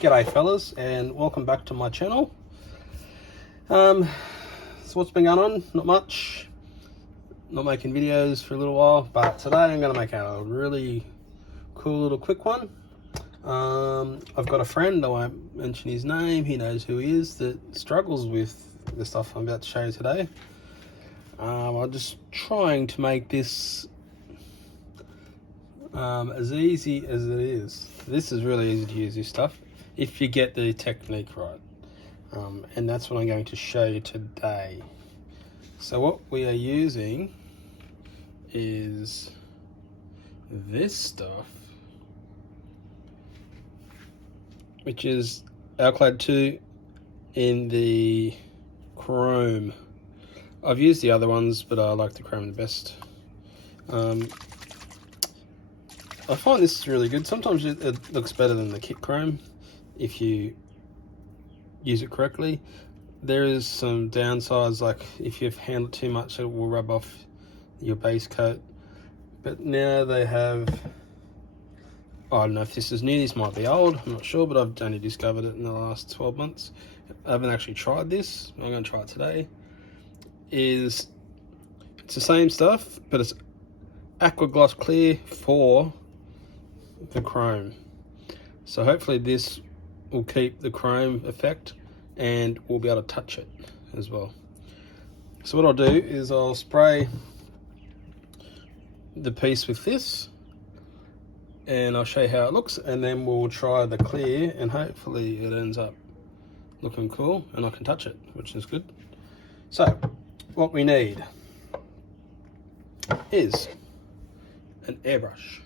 G'day fellas, and welcome back to my channel. So what's been going on? Not much. Not making videos for a little while, but today I'm going to make a really cool little quick one. I've got a friend, I won't mention his name, he knows who he is, that struggles with the stuff I'm about to show you today. I'm just trying to make this as easy as it is. This is really easy to use, this stuff, if you get the technique right. And that's what I'm going to show you today. So what we are using is this stuff, which is Alclad 2 in the chrome. I've used the other ones, but I like the chrome the best. I find this is really good. Sometimes it looks better than the kit chrome if you use it correctly. There is some downsides, like if you've handled too much, it will rub off your base coat. But now they have, I don't know if this is new, this might be old, I'm not sure, but I've only discovered it in the last 12 months. I haven't actually tried this, I'm going to try it today. It's the same stuff, but it's aqua gloss clear for the chrome. So hopefully this will keep the chrome effect and we'll be able to touch it as well. So what I'll do is I'll spray the piece with this and I'll show you how it looks, and then we'll try the clear and hopefully it ends up looking cool and I can touch it, which is good. So what we need is an airbrush.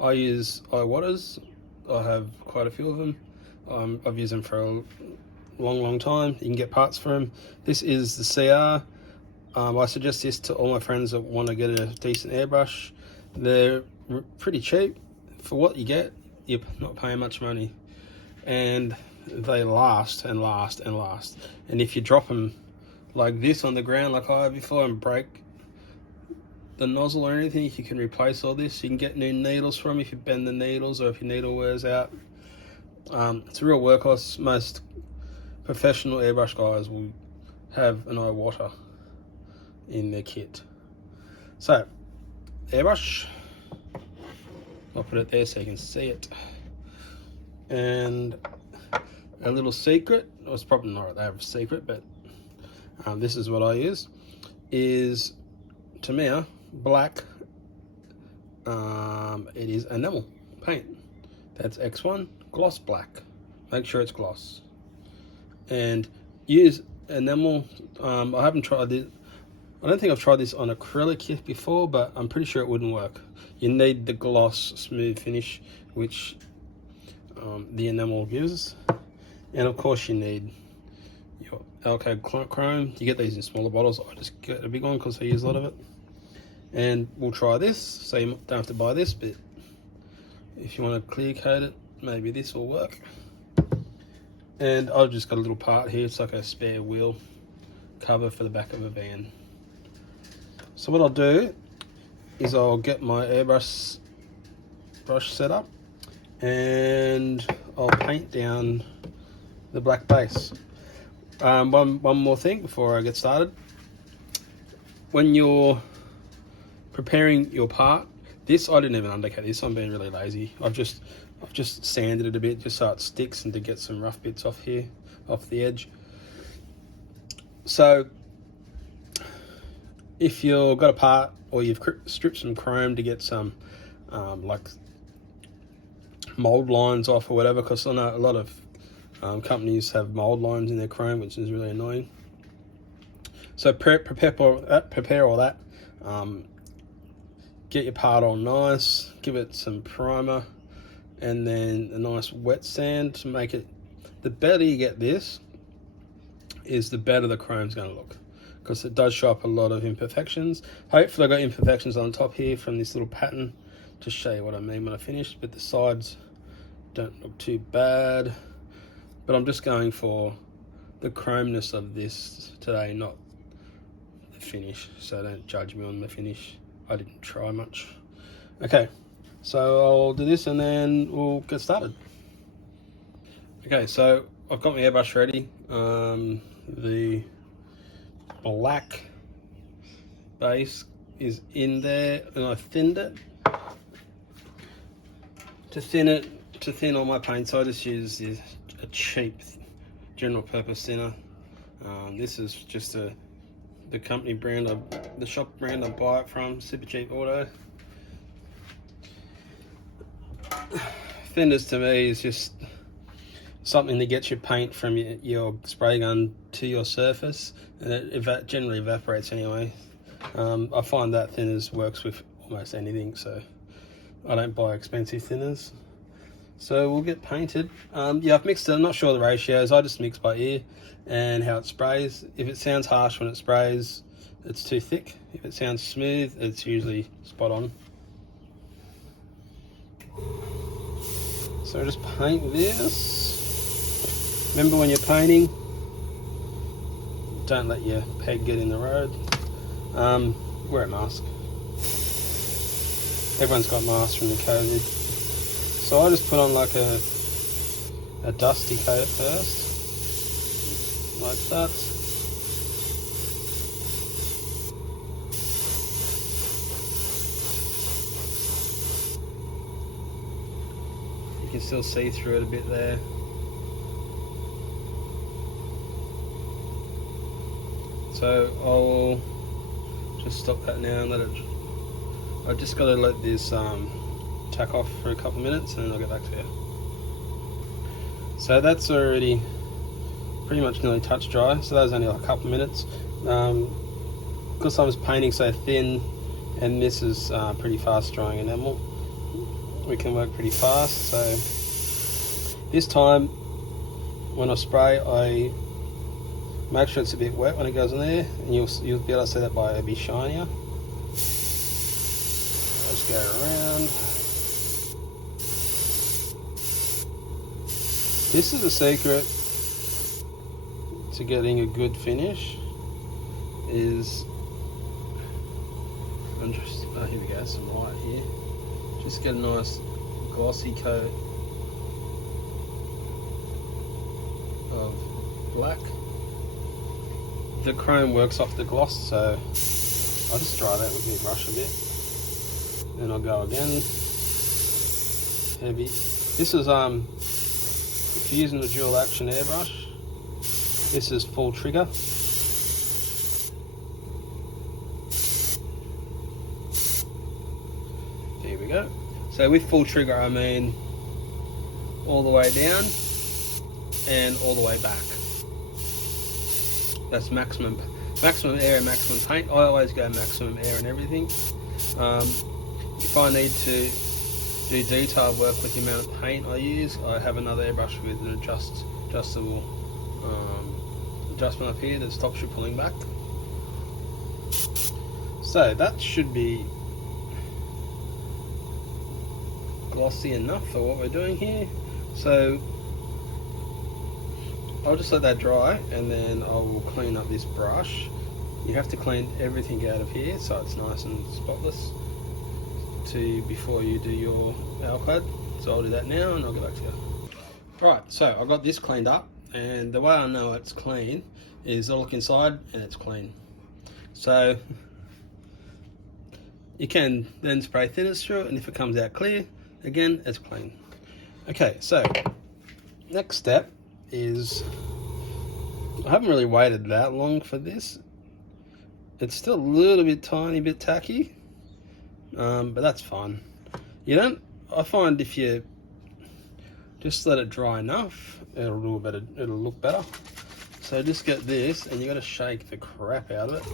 I use iWaters. I have quite a few of them. I've used them for a long time. You can get parts for them. This is the CR. I suggest this to all my friends that want to get a decent airbrush. They're pretty cheap for what you get. You're not paying much money, and they last and last and last. And if you drop them like this on the ground, like I have before, and break the nozzle or anything, you can replace all this. You can get new needles from if you bend the needles or if your needle wears out. It's a real workhorse. Most professional airbrush guys will have an iWater in their kit. So, airbrush, I'll put it there so you can see it. And a little secret, well, it's probably not a secret, but this is what I use, is Tamiya black. It is enamel paint. That's X1 gloss black. Make sure it's gloss. And use enamel. I haven't tried this. I don't think I've tried this on acrylic kit before, but I'm pretty sure it wouldn't work. You need the gloss smooth finish, which the enamel gives. And of course you need your Alclad chrome. You get these in smaller bottles. I just get a big one because I use a lot of it. And we'll try this, so you don't have to buy this, but if you want to clear coat it, maybe this will work. And I've just got a little part here, it's like a spare wheel cover for the back of a van. So what I'll do is I'll get my airbrush set up and I'll paint down the black base. One more thing before I get started. When you're preparing your part, this, I didn't even undercoat this, I'm being really lazy. I've just sanded it a bit just so it sticks and to get some rough bits off here, off the edge. So if you've got a part or you've stripped some chrome to get some like mold lines off or whatever, because I know a lot of companies have mold lines in their chrome, which is really annoying. So prepare all that. Get your part all nice, give it some primer, and then a nice wet sand to make it. The better you get this, is the better the chrome's going to look, because it does show up a lot of imperfections. Hopefully I got imperfections on top here from this little pattern to show you what I mean when I finish, but the sides don't look too bad. But I'm just going for the chromeness of this today, not the finish, so don't judge me on the finish. I didn't try much. Okay, so I'll do this and then we'll get started. Okay, so I've got my airbrush ready. The black base is in there, and I thinned it. To thin all my paint, so I just use a cheap general purpose thinner. This is just the company brand, the shop brand I buy it from, Super Cheap Auto. Thinners to me is just something that gets your paint from your spray gun to your surface, and it generally evaporates anyway. I find that thinners works with almost anything, so I don't buy expensive thinners. So we'll get painted. Yeah, I've mixed it. I'm not sure the ratios. I just mix by ear and how it sprays. If it sounds harsh when it sprays, it's too thick. If it sounds smooth, it's usually spot on. So just paint this. Remember, when you're painting, don't let your peg get in the road. Wear a mask. Everyone's got masks from the COVID. So I just put on like a dusty coat first, like that. You can still see through it a bit there. So I'll just stop that now and let it. I just got to let this tack off for a couple of minutes, and then I'll get back to you. So that's already pretty much nearly touch dry. So that was only like a couple of minutes. Because I was painting so thin, and this is pretty fast drying enamel, we can work pretty fast. So this time, when I spray, I make sure it's a bit wet when it goes in there, and you'll be able to see that by it'll be shinier. Just go around. This is the secret to getting a good finish. Is here we go, some white here. Just get a nice glossy coat of black. The chrome works off the gloss, so I'll just dry that with my brush a bit. Then I'll go again. Heavy. This is if you're using the dual action airbrush, this is full trigger. There we go. So with full trigger, I mean all the way down and all the way back. That's maximum air and maximum paint. I always go maximum air and everything. If I need to do detail work with the amount of paint I use, I have another airbrush with an adjustable adjustment up here that stops you pulling back. So that should be glossy enough for what we're doing here. So I'll just let that dry, and then I will clean up this brush. You have to clean everything out of here so it's nice and spotless before you do your Alclad. So I'll do that now, and I'll get back to you. Right, so I've got this cleaned up, and the way I know it's clean is I look inside and it's clean. So you can then spray thinners through it, and if it comes out clear, again, it's clean. Okay, so next step is, I haven't really waited that long for this. It's still a little bit tiny bit tacky, but that's fine. I find if you just let it dry enough, it'll look better. So just get this, and you got to shake the crap out of it,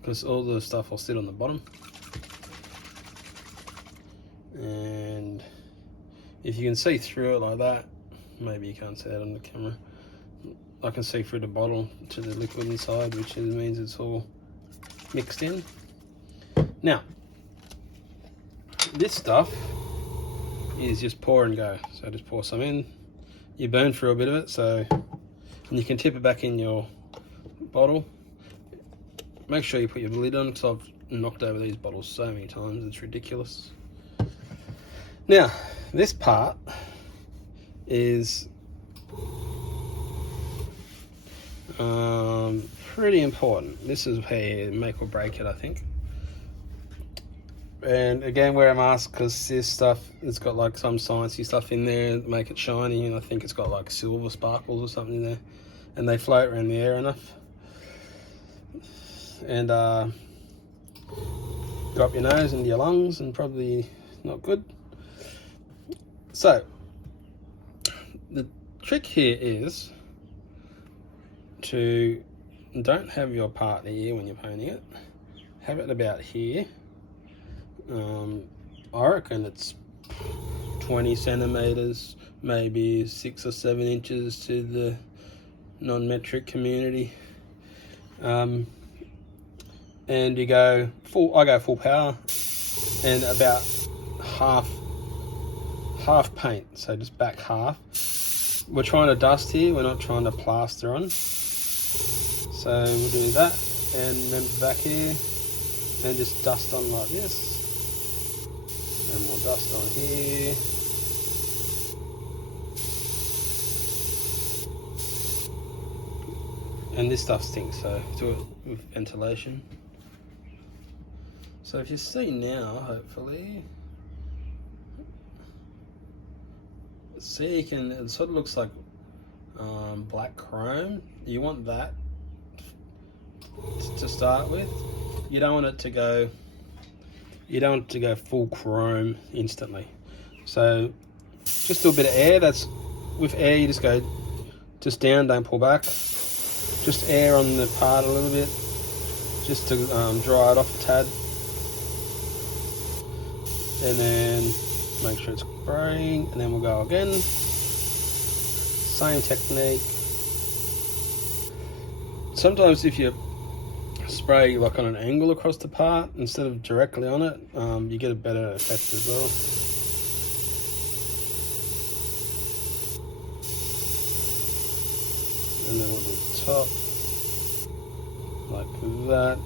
because all the stuff will sit on the bottom. And if you can see through it like that, maybe you can't see that on the camera, I can see through the bottle to the liquid inside, which means it's all mixed in. Now, this stuff is just pour and go. So just pour some in. You burn through a bit of it, and you can tip it back in your bottle. Make sure you put your lid on, because I've knocked over these bottles so many times, it's ridiculous. Now, this part is pretty important. This is how you make or break it, I think. And again, wear a mask because this stuff, it's got like some sciencey stuff in there to make it shiny, and I think it's got like silver sparkles or something in there, and they float around the air enough. And go up your nose and your lungs, and probably not good. So the trick here is to don't have your partner here when you're painting it. Have it about here. I reckon it's 20 centimeters, maybe 6 or 7 inches to the non-metric community. And you go full, I go full power, and about half paint, so just back half. We're trying to dust here, we're not trying to plaster on. So we'll do that, and then back here, and just dust on like this. And we'll dust on here. And this stuff stinks, so do it with ventilation. So if you see now, hopefully, see, you can, it sort of looks like black chrome. You want that to start with. You don't want it to go, full chrome instantly. So just do a bit of air. That's with air, you just go just down, don't pull back. Just air on the part a little bit, just to dry it off a tad. And then make sure it's spraying, and then we'll go again. Same technique. Sometimes if you spray like on an angle across the part instead of directly on it, you get a better effect as well. And then we'll do the top like that.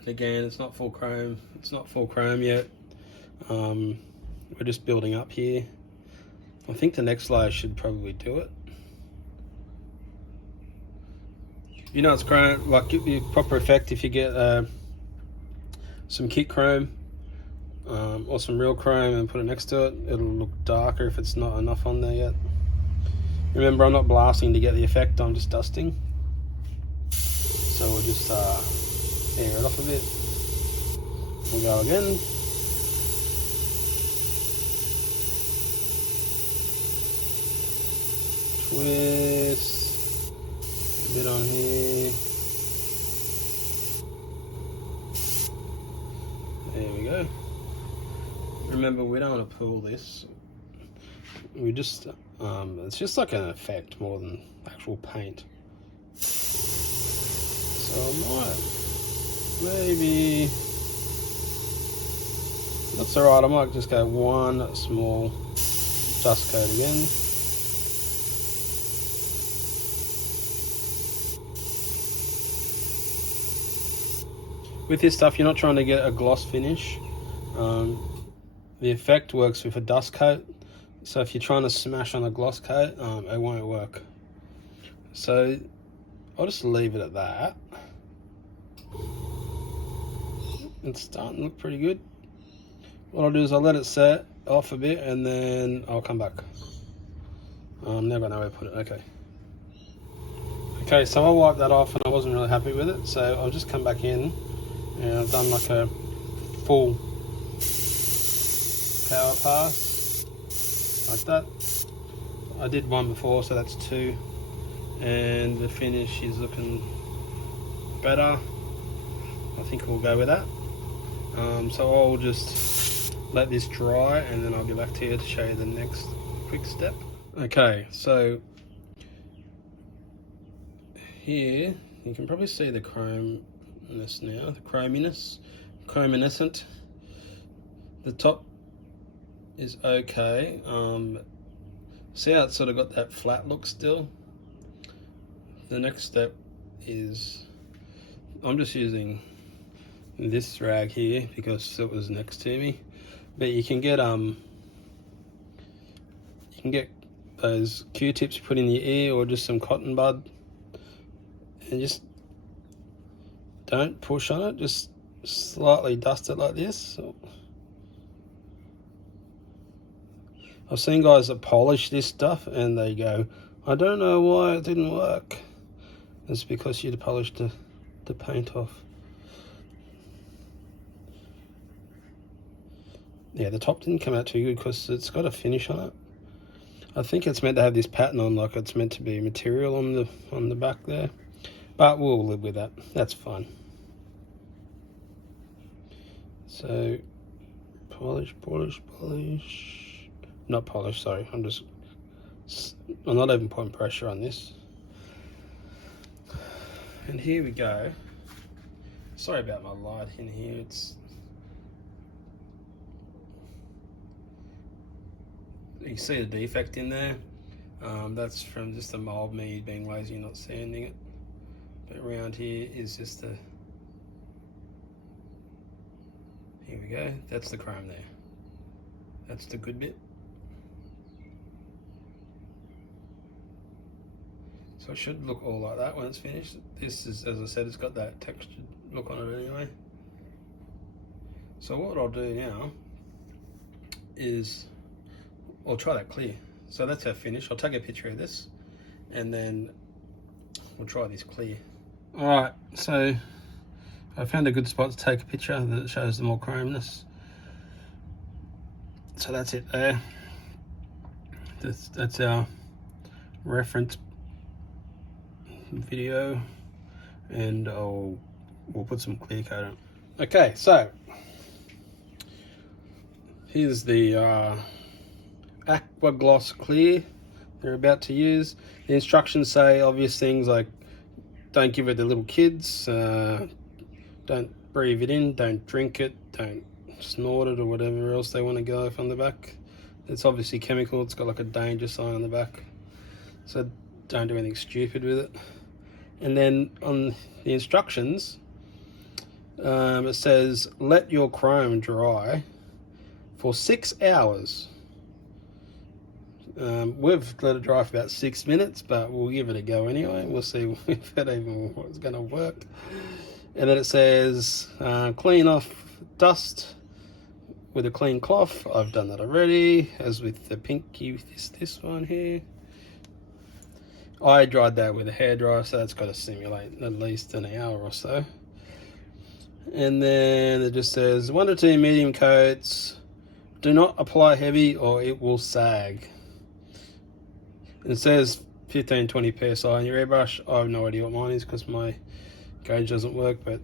And again, it's not full chrome. It's not full chrome yet. We're just building up here. I think the next layer should probably do it. You know, it's chrome, like give you a proper effect if you get some kit chrome or some real chrome and put it next to it. It'll look darker if it's not enough on there yet. Remember, I'm not blasting to get the effect, I'm just dusting. So we'll just air it off a bit. We'll go again. Twist. A bit on here. There we go. Remember, we don't want to pull this. We just, it's just like an effect more than actual paint. So I might, maybe, that's alright, I might just go one small dust coat again. With this stuff, you're not trying to get a gloss finish. The effect works with a dust coat. So if you're trying to smash on a gloss coat, it won't work. So I'll just leave it at that. It's starting to look pretty good. What I'll do is I'll let it set off a bit, and then I'll come back. Now got nowhere to put it. Okay, so I wiped that off and I wasn't really happy with it, so I'll just come back in, and I've done like a full power pass like that. I did one before, so that's 2, and the finish is looking better. I think we'll go with that. So I'll just let this dry, and then I'll get back to you to show you the next quick step. Okay, so here you can probably see the chrominess now, the chrominescent. The top is okay. See how it's sort of got that flat look still? The next step is, I'm just using this rag here because it was next to me, But you can get those Q-tips put in your ear, or just some cotton bud, and just don't push on it, just slightly dust it like this. I've seen guys that polish this stuff and they go, I don't know why it didn't work. It's because you'd polished the paint off. Yeah, the top didn't come out too good because it's got a finish on it. I think it's meant to have this pattern on, like it's meant to be material on the back there, but we'll live with that. That's fine. So polish. Not polish. Sorry, I'm not even putting pressure on this. And here we go. Sorry about my light in here. You see the defect in there. That's from just the mold, me being lazy and not sanding it. But around here is just here we go. That's the chrome there. That's the good bit. So it should look all like that when it's finished. This is, as I said, it's got that textured look on it anyway. So what I'll do now is I'll try that clear. So that's our finish. I'll take a picture of this and then we'll try this clear. Alright, so I found a good spot to take a picture that shows the more chromeness. So that's it there. That's our reference video, and we'll put some clear coat on. Okay, so here's the Aqua Gloss Clear they're about to use. The instructions say obvious things like don't give it to little kids, don't breathe it in, don't drink it, don't snort it, or whatever else they want to go off on the back. It's obviously chemical. It's got like a danger sign on the back, so don't do anything stupid with it. And then on the instructions, it says let your chrome dry for 6 hours. We've let it dry for about 6 minutes, but we'll give it a go anyway. We'll see if it even was going to work. And then it says clean off dust with a clean cloth. I've done that already, as with the pinky, this one here. I dried that with a hairdryer, so that's got to simulate at least an hour or so. And then it just says 1 to 2 medium coats. Do not apply heavy or it will sag. And it says 15-20 psi on your airbrush. I have no idea what mine is because my gauge doesn't work, but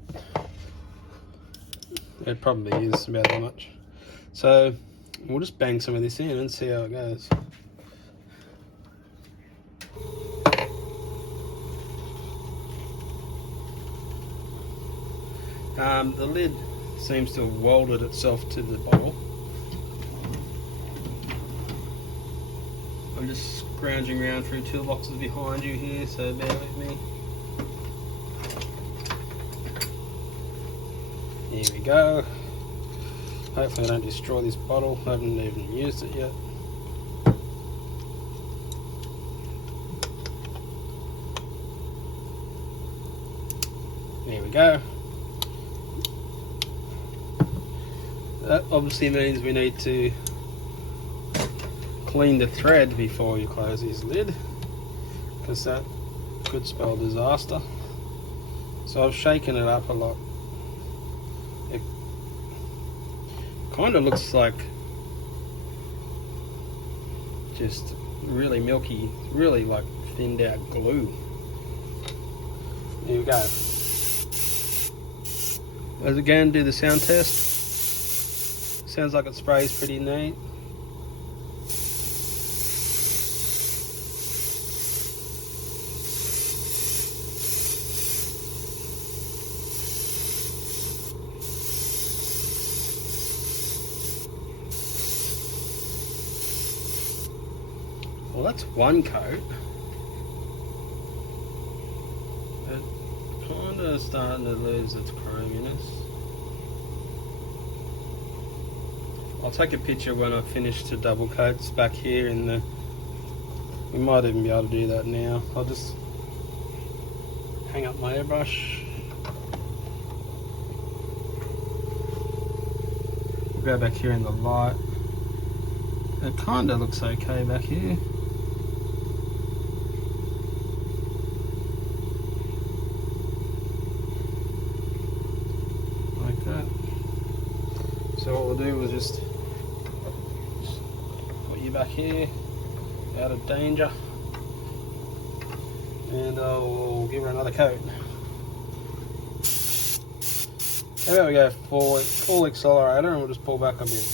it probably is about that much. So we'll just bang some of this in and see how it goes. The lid seems to have welded itself to the bottle. I'm just scrounging around through toolboxes behind you here, so bear with me. Here we go. Hopefully I don't destroy this bottle. I haven't even used it yet. There we go. That obviously means we need to clean the thread before you close this lid, because that could spell disaster. So I've shaken it up a lot. It kind of looks like just really milky, really like thinned out glue. There we go. Let's again do the sound test. Sounds like it sprays pretty neat. Well, that's one coat. It's kind of starting to lose its chrominess. I'll take a picture when I finish the double coats back here in the... We might even be able to do that now. I'll just hang up my airbrush. We'll go back here in the light. It kind of looks okay back here. Like that. So what we'll do is just put you back here, out of danger, and I'll give her another coat. And there we go, full accelerator, and we'll just pull back a bit.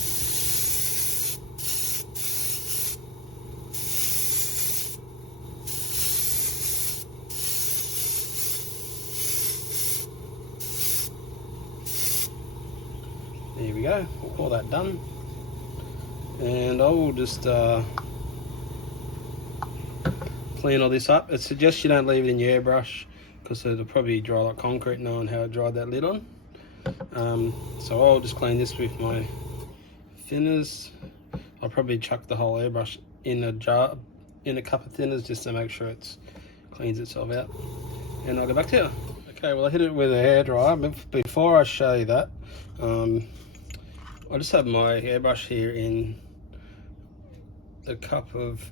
There we go, we'll call that done. And I will just clean all this up. It suggests you don't leave it in your airbrush because it'll probably dry like concrete, knowing how it dried that lid on. So I'll just clean this with my thinners. I'll probably chuck the whole airbrush in a jar, in a cup of thinners, just to make sure it cleans itself out. And I'll go back to you. Okay, well I hit it with a hairdryer, but before I show you that, I just have my airbrush here in a cup of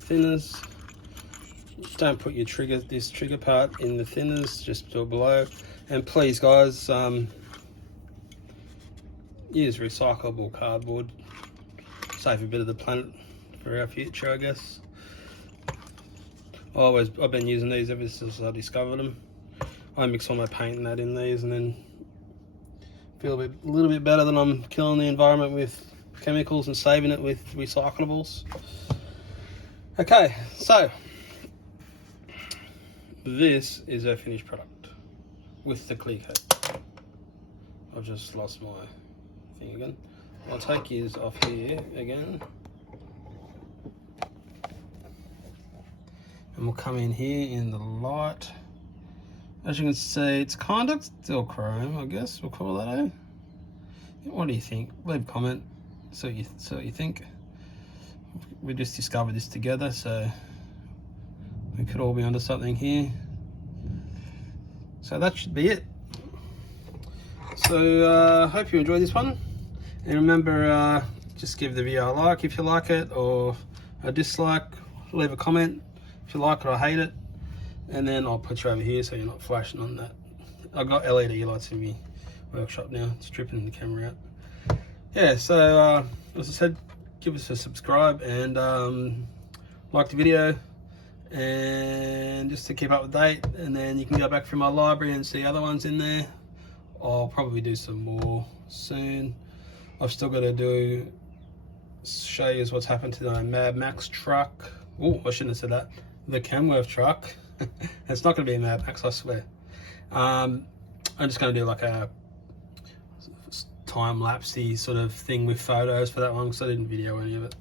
thinners. Don't put your this trigger part in the thinners, just do it below. And please guys, use recyclable cardboard. Save a bit of the planet for our future, I guess. I've been using these ever since I discovered them. I mix all my paint and that in these, and then feel a little bit better than I'm killing the environment with chemicals and saving it with recyclables. Okay, so this is our finished product with the clear coat. I've just lost my thing again. I'll take yours off here again, and we'll come in here in the light. As you can see, it's kind of still chrome, I guess we'll call that, eh? What do you think? Leave a comment, so you think. We just discovered this together, so we could all be onto something here. So that should be it. So hope you enjoyed this one, and remember, just give the video a like if you like it, or a dislike. Leave a comment if you like it or hate it, and then I'll put you over here so you're not flashing on that. I've got LED lights in my workshop now, stripping the camera out. Yeah, so as I said, give us a subscribe and like the video, and just to keep up to date, and then you can go back through my library and see other ones in there. I'll probably do some more soon. I've still got to show you what's happened to my Mad Max truck. Oh, I shouldn't have said that. The Kenworth truck. It's not going to be a Mad Max, I swear. I'm just going to do like a time-lapsey sort of thing with photos for that one, because I didn't video any of it.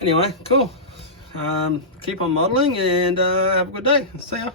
Anyway, cool. Keep on modeling, and have a good day. See ya.